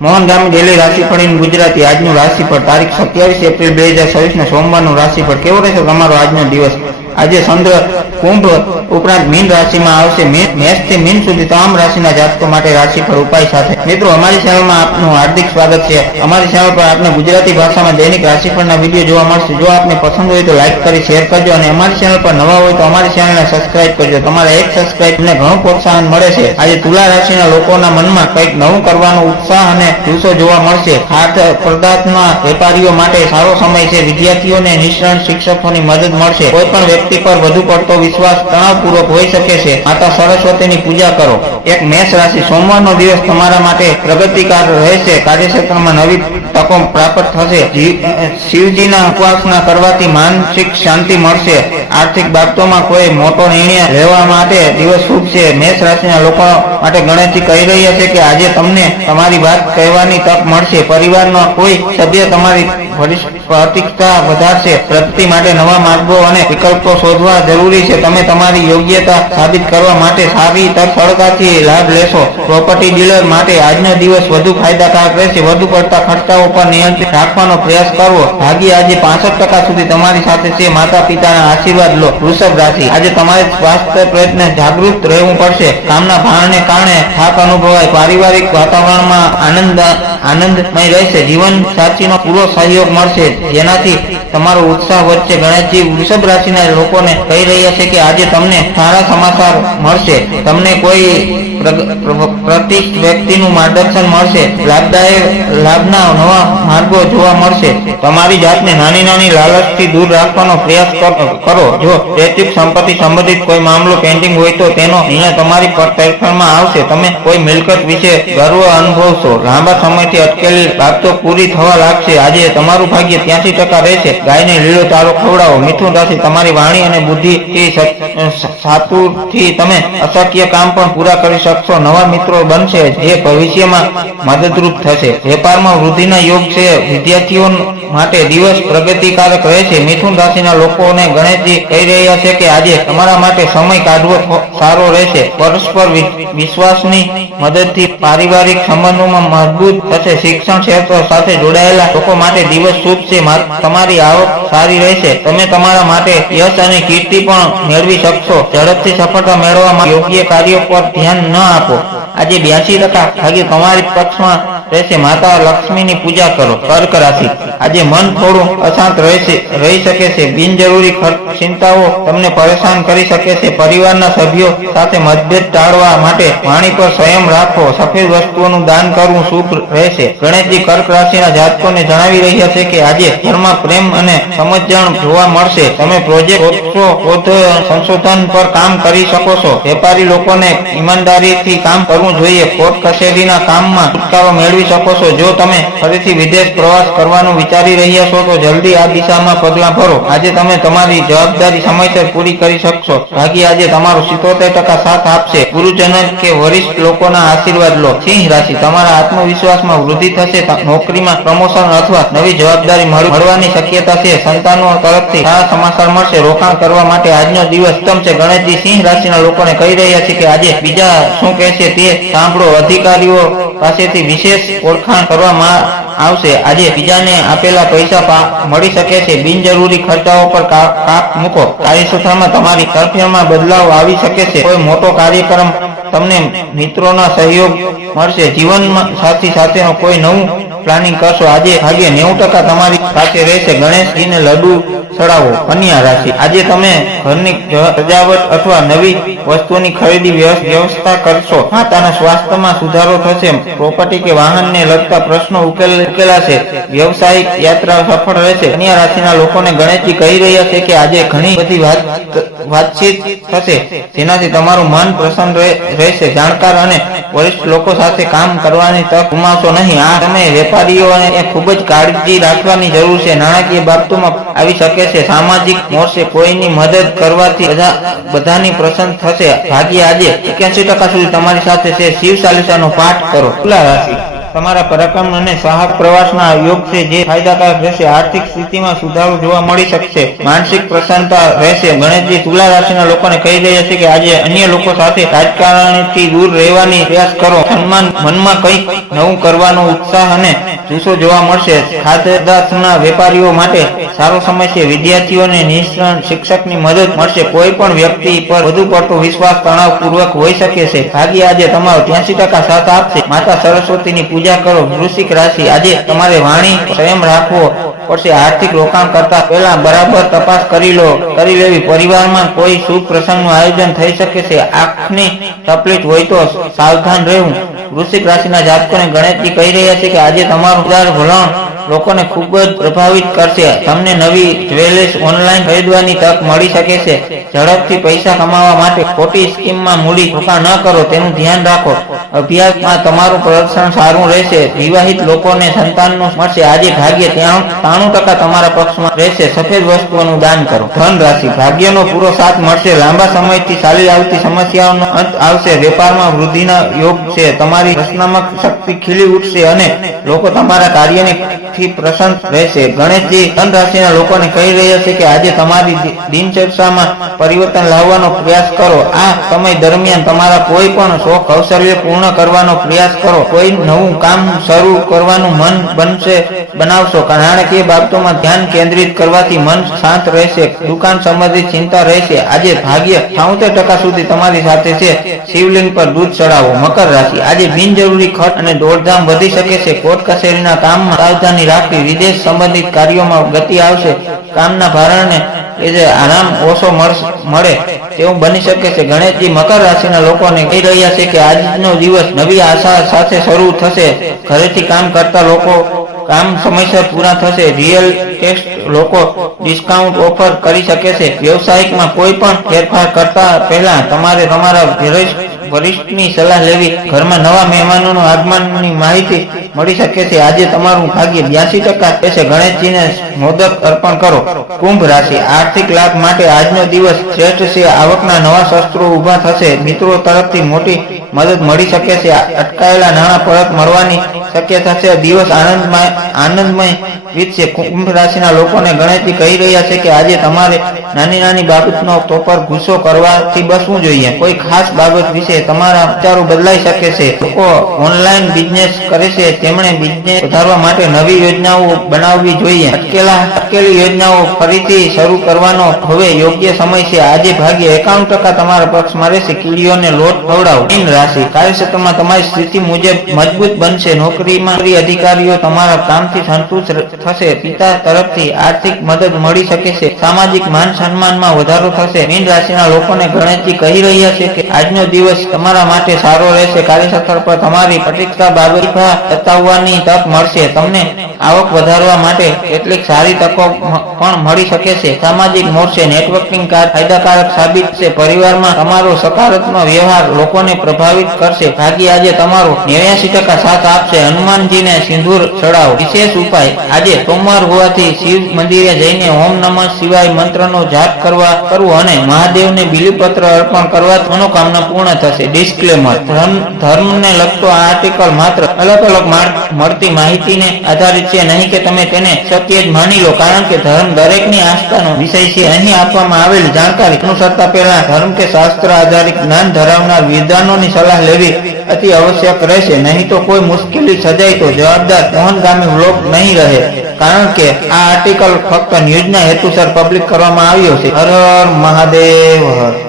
મોહન ગામી daily રાશિફળ ગુજરાતી આજનું રાશિફળ તારીખ 27 એપ્રિલ 2026 સોમવારનું રાશિફળ કેવો રહેશે તમારો આજનો દિવસ। આજે ચંદ્ર કુંભ ઉપરાંત મીન રાશિમાં આવશે। મેષ થી મીન સુધી તમામ રાશિના જાતકો માટે રાશિફળ ઉપાય સાથે મિત્રો અમારી ચેનલમાં આપનું હાર્દિક સ્વાગત છે। અમારી ચેનલ પર આપને ગુજરાતી ભાષામાં દૈનિક રાશિફળના વિડીયો જોવા મળશે। જો આપને પસંદ હોય તો લાઈક કરી શેર કરજો અને અમારી ચેનલ પર નવા હોય તો અમારી ચેનલને સબસ્ક્રાઇબ કરજો। તમારા એક સબસ્ક્રાઇબને ઘણું પ્રોત્સાહન મળે છે। આજે તુલા રાશિના લોકોના મનમાં કંઈક નવું કરવાનો ઉત્સાહ અને જુસ્સો જોવા મળશે। ખાસ પદાર્થના વેપારીઓ માટે સારો સમય છે। વિદ્યાર્થીઓને નિષ્ણાત શિક્ષકોની મદદ મળશે। કોઈ પણ વ્યક્તિ પર વધુ પડતો વિશ્વાસ તણાવપૂર્વક હોઈ શકે છે। માતા સરસ્વતીની પૂજા કરો। એક મેષ રાશિ સોમવારનો દિવસ તમારા માટે પ્રગતિકાર રહેશે। કાર્યક્ષેત્રમાં નવી તકો પ્રાપ્ત થશે। શિવજીના ઉપાસના કરવાથી માનસિક શાંતિ મળશે। આર્થિક બાબતોમાં કોઈ મોટો નિર્ણય લેવા માટે દિવસ શુભ છે। મેષ રાશિના લોકો માટે ગણેશજી કહી રહ્યા છે કે આજે તમને તમારી વાત કહેવાની તક મળશે। પરિવારનો કોઈ સભ્ય તમારી પ્રતિષ્ઠા વધારશે। પ્રગતિ માટે નવા માર્ગો અને વિકલ્પો શોધવા જરૂરી છે। તમે તમારી યોગ્યતા સાબિત કરવા માટે સારી તક સરળતાથી લાભ લેશો। પ્રોપર્ટી ડીલર માટે આજનો દિવસ વધુ ફાયદાકારક રહેશે। વધુ પડતા ખર્ચાઓ પર નિયંત્રણ રાખવાનો પ્રયાસ કરવો। ભાગ્ય આજે 65% સુધી તમારી સાથે છે। માતા પિતાના આશીર્વાદ લો। વૃષભ રાશિ આજે તમારે સ્વાસ્થ્ય પ્રયત્ન જાગૃત રહેવું પડશે। કામના ભારને કારણે થાક અનુભવાય। પારિવારિક વાતાવરણમાં આનંદમય રહેશે। જીવન સાથીનો પૂરો સહયોગ મળશે જેનાથી તમારો ઉત્સાહ વધશે। ગણેશજી વૃષભ રાશિના લોકોને કહી રહ્યા છે કે આજે તમને સારા સમાચાર મળશે। તમને કોઈ પ્રતિષ્ઠિત વ્યક્તિનું માર્ગદર્શન મળશે। લાભના નવા માર્ગો જોવા મળશે। તમારી જાતને નાની નાની લાલચથી દૂર રાખવાનો પ્રયાસ કરો। જો વૈયક્તિક સંપત્તિ સંબંધિત કોઈ મામલો પેન્ડિંગ હોય તો તેનો નિર્ણય તમારી તરફેણમાં આવશે। તમે કોઈ મિલકત વિશે ગર્વ અનુભવશો। લાંબા સમયથી અટકેલી બાબતો પૂરી થવા લાગશે। આજે તમારું ભાગ્ય 83% રહેશે। ગાયને લીલો ચારો ખવડાવો। મિથુન રાશિ તમારી વાણી અને બુદ્ધિથી સાતુરથી તમે અશક્ય કામ પણ પૂરા કરી શકશો। નવા મિત્રો બનશે જે ભવિષ્યમાં મદદરૂપ થશે। વેપારમાં વૃદ્ધિના યોગ છે। વિદ્યાર્થીઓ માટે દિવસ પ્રગતિકારક રહેશે। મિથુન રાશિના લોકોને ગણેશજી કહી રહ્યા છે કે આજે તમારા માટે સમય કાઢવો સારો રહેશે। પરસ્પર વિશ્વાસની મદદથી પારિવારિક સંબંધોમાં મજબૂત થશે। શિક્ષણ ક્ષેત્ર સાથે જોડાયેલા લોકો માટે દિવસ શુભ છે। તમારી આવક સારી રહેશે। તમે તમારા માટે યશ અને કીર્તિ પણ મેળવી શકશો। ઝડપથી સફળતા મેળવવા માટે યોગ્ય કાર્યો પર ધ્યાન ન આપો। આજે 82% ભાગ્ય તમારી પક્ષમાં રહેશે। માતા લક્ષ્મીની પૂજા કરો। કર્ક રાશિ આજે મન થોડું અશાંત રહી શકે છે। બિનજરૂરી ચિંતાઓ તમને પરેશાન કરી શકે છે। પરિવારના સભ્યો સાથે મતભેદ ટાળવા માટે વાણી પર સંયમ રાખો। સફેદ વસ્તુઓનું દાન કરવું શુભ રહેશે। ગણેશજી કર્ક રાશિના જાતકોને જણાવી રહ્યા છે કે આજે ઘરમાં પ્રેમ અને સમજણ જોવા મળશે। તમે પ્રોજેક્ટ સંશોધન પર કામ કરી શકો છો। વેપારી લોકોને ઈમાનદારીથી કામ કરવું જોઈએ। કોર્ટ કચેરીના કામમાં છુટકારો મેળવી શકો છો। જો તમે ફરીથી વિદેશ પ્રવાસ કરવાનું વિચારી રહ્યા છો તો જલ્દી આ દિશામાં પગલાં ભરો। આજે તમે તમારી જવાબદારી સમયસર પૂરી કરી શકશો। ભાગ્ય આજે તમારો 77% સાથ આપશે। ગુરુજનો કે વરિષ્ઠ લોકોના આશીર્વાદ લો। સિંહ રાશિ તમારા આત્મવિશ્વાસમાં વૃદ્ધિ થશે। નોકરીમાં પ્રમોશન અથવા નવી જવાબદારી મળવાની શક્યતા છે। સંતાનો તરફથી સારા સમાચાર મળશે। રોકાણ કરવા માટે આજનો દિવસ ઉત્તમ છે। ગણેશજી સિંહ રાશિના લોકોને કહી રહ્યા છે કે આજે બીજા શું કહેશે તે સાંભળો। અધિકારીઓ પાસેથી વિશેષ ઓળખાણ કરવામાં આવશે। આજે બીજાને આપેલા પૈસા મળી શકે છે। બિનજરૂરી ખર્ચાઓ પર કાપ મૂકો। કાર્યક્ષેત્રમાં તમારી તરફેણમાં બદલાવ આવી શકે છે। કોઈ મોટો કાર્યક્રમ તમને મિત્રોના સહયોગ મળશે। જીવનમાં સાથી સાથેનો કોઈ નવું પ્લાનિંગ કરશો। આજે ભાગ્ય 90% તમારી સાથે રહેશે। ગણેશજીને લડ્ડુ ચડાવો। કન્યા રાશિ આજે તમે ઘરની સજાવટ અથવા નવી વસ્તુની ખરીદી વ્યવસ્થા કરશો। માતાના સ્વાસ્થ્યમાં સુધારો થશે। પ્રોપર્ટી કે વાહનને લગતા પ્રશ્નો ઉકેલાશે। વ્યવસાયિક યાત્રા સફળ રહેશે। કન્યા રાશિના લોકોને ગણેશજી કહી રહ્યા છે કે આજે ઘણી બધી વાતચીત થશે જેનાથી તમારું મન પ્રસન્ન રહેશે। જાણકાર અને વરિષ્ઠ લોકો સાથે કામ કરવાની તક ગુમાવશો નહીં। આ સમયે વેપારીઓને ખૂબ જ કાળજી રાખવાની જરૂર છે। નાણાકીય બાબતોમાં આવી શકે છે। સામાજિક મોરચે કોઈની મદદ કરવાથી બધાની પ્રસન્ન થશે। ભાગ્ય આજે 81% સુધી તમારી સાથે છે। શિવ ચાલીસાનો પાઠ કરો। તુલા રાશિ તમારા પરાક્રમ અને સાહસ પ્રવાસના યોગ છે જે ફાયદાકારક રહેશે. આર્થિક સ્થિતિમાં સુધારો જોવા મળી શકશે. માનસિક પ્રસન્નતા રહેશે. ગણેશજી તુલા રાશિના લોકોને કહી રહ્યા છે કે આજે અન્ય લોકો સાથે રાજકારણથી દૂર રહેવાની પ્રયાસ કરો. સન્માન મનમાં કંઈક નવું કરવાનો ઉત્સાહ અને જુસ્સો જોવા મળશે. ખાદ્ય પદાર્થના વેપારીઓ માટે સારો સમય છે. વિદ્યાર્થીઓને નિષ્ણાત શિક્ષકની મદદ મળશે. કોઈ પણ વ્યક્તિ પર વધુ પડતો વિશ્વાસ તણાવપૂર્વક હોઈ શકે છે. ભાગ્ય આજે તમારો 83% સાથ આપશે. માતા સરસ્વતીની પૂજા કરો. વૃશ્ચિક રાશિ આજે તમારે વાણી સંયમ રાખવો પડશે. આર્થિક રોકાણ કરતા પહેલા બરાબર તપાસ કરી લેવી. પરિવારમાં કોઈ શુભ પ્રસંગનું આયોજન થઈ શકે છે. આંખની તકલીફ હોય તો સાવધાન રહેવું. વૃશ્ચિક રાશિના જાતકોને ગણેશજી કહી રહ્યા છે કે આજે તમારું ઉદાર વલણ લોકોને ખૂબ જ પ્રભાવિત કરશે. તમને નવી જ્વેલર્સ ઓનલાઈન ખરીદવાની તક મળી શકે છે. ઝડપથી પૈસા કમાવા માટે ખોટી સ્કીમમાં મૂડી રોકાણ ન કરો, તેનું ધ્યાન રાખો. અભ્યાસમાં તમારું પ્રદર્શન સારું રહેશે. વિવાહિત લોકોને સંતાનનું મળશે. આજે ભાગ્ય 93% તમારા પક્ષમાં રહેશે. સફેદ વસ્તુઓનું દાન કરો. ધન રાશિ ભાગ્યનો પૂરો સાથ મળશે. લાંબા સમયથી ચાલી આવતી સમસ્યાઓનો અંત આવશે. વેપારમાં વૃદ્ધિના યોગ છે. તમારી રચનાત્મક શક્તિ ખીલી ઉઠશે અને લોકો તમારા કાર્યને થી પ્રસન્ન રહેશે. ગણેશજી ધન રાશિના લોકોને કહી રહ્યા છે કે આજે તમારી દિનચર્યામાં પરિવર્તન લાવવાનો પ્રયાસ કરો. આ સમય દરમિયાન તમારા કોઈ પણ શોખ કૌશલ્ય પૂર્ણ કરવાનો પ્રયાસ કરો. કોઈ નવું કામ શરૂ કરવાનું મન બનાવશો. નાણાકીય બાબતોમાં ધ્યાન કેન્દ્રિત કરવાથી મન શાંત રહેશે. દુકાન સંબંધિત ચિંતા રહેશે. આજે ભાગ્ય 76% સુધી તમારી સાથે છે. શિવલિંગ પર દૂધ ચડાવો. મકર રાશિ આજે બિનજરૂરી ખર્ચ અને દોડધામ વધી શકે છે. કોર્ટ કચેરીના કામમાં સાવધાની રાખવી. વિદેશ સંબંધિત કાર્યોમાં ગતિ આવશે. કામના ભારણને આરામ ઓછો મળે તેવું બની શકે છે. ગણેશજી મકર રાશિના લોકોને કહી રહ્યા છે કે આજનો દિવસ નવી આશા સાથે શરૂ થશે. ઘરેથી કામ કરતા લોકો કામ સમયસર પૂરા થશે. રિયલ એસ્ટેટ લોકો ડિસ્કાઉન્ટ ઓફર કરી શકે છે. વ્યવસાયિકમાં કોઈ પણ ફેરફાર કરતા પહેલા તમારે તમારા વરિષ્ઠની સલાહ લેવી. ઘરમાં નવા મહેમાનોનું આગમનની માહિતી મળી શકે છે. આજે તમારું ભાગ્ય 82% રહેશે. ગણેશજીને મોદક અર્પણ કરો. કુંભ રાશિ આર્થિક લાભ માટે આજનો દિવસ શ્રેષ્ઠ છે. આવકના નવા શસ્ત્રો ઊભા થશે. મિત્રો તરફથી મોટી મદદ મળી શકે છે. અટકાયેલા નાણાં પરત મળવાની શક્યતા છે. દિવસ આનંદમય વીતશે. કુંભ રાશિના લોકોને ગણેશજી કહી રહ્યા છે કે આજે તમારે નાની બાબતનો તો પર ગુસ્સો કરવાથી બચવું જોઈએ. કોઈ ખાસ બાબત વિશે તમારા વિચારો બદલાઈ શકે છે. લોકો ઓનલાઈન બિઝનેસ કરે છે. તેમણે બિઝનેસ વધારવા માટે નવી યોજનાઓ બનાવવી જોઈએ. અટકેલી યોજનાઓ ફરીથી શરૂ કરવાનો હવે યોગ્ય સમય છે. આજે ભાગ્ય 51% તમારા પક્ષમાં રહેશે. કીડીઓને લોટ ખવડાવો. મીન રાશિ કાર્યક્ષેત્રમાં તમારી સ્થિતિ મુજબ મજબૂત બનશે. નોકરીમાં અધિકારીઓ તમારા કામથી સંતુષ્ટ થશે. પિતા તરફથી આર્થિક મદદ મળી શકે છે. સામાજિક માન સન્માનમાં વધારો થશે. મીન રાશિના લોકોને ગણેશજી કહી રહ્યા છે કે આજનો દિવસ તમારા માટે સારો રહેશે. કાર્યસ્થળ પર તમારી પ્રતિષ્ઠા બતાવવાની તક મળશે. તમને આવક વધારવા માટે કેટલીક સારી તકો પણ મળી શકે છે. સામાજિક મોરચે નેટવર્કિંગ ફાયદાકારક સાબિત છે. પરિવારમાં તમારો સકારાત્મક વ્યવહાર લોકોને પ્રભાવિત કરશે. ભાગ્ય આજે તમારો 89% સાથ આપશે. હનુમાનજીને સિંદૂર ચડાવો. વિશેષ ઉપાય આજે સોમવાર હોવાથી શિવ મંદિરે જઈને ઓમ નમઃ શિવાય મંત્રનો જાપ કરવો અને મહાદેવને બિલીપત્ર અર્પણ કરવાથી મનોકામના પૂર્ણ થશે. ડિસ્ક્લેમર ધર્મને લગતો આ આર્ટિકલ માત્ર અલગ મળતી માહિતીને આધારિત છે, નહીં કે તમે તેને સત્ય જ માની લો, કારણ કે ધર્મ દરેકની આસ્થાનો વિષય છે. અહીં આપવામાં આવેલી જાણકારી અનુસરતા પહેલા ધર્મ કે શાસ્ત્ર આધારિત જ્ઞાન ધરાવનાર વિદ્વાનોની સલાહ લેવી અતિ આવશ્યક રહેશે. નહીં તો કોઈ મુશ્કેલી સર્જાય તો જવાબદાર મોહનગામી વ્લોગ નહીં રહે, કારણ કે આ આર્ટિકલ ફક્ત ન્યૂઝના હેતુસર પબ્લિક કરવામાં આવ્યો છે. હર હર મહાદેવ હર.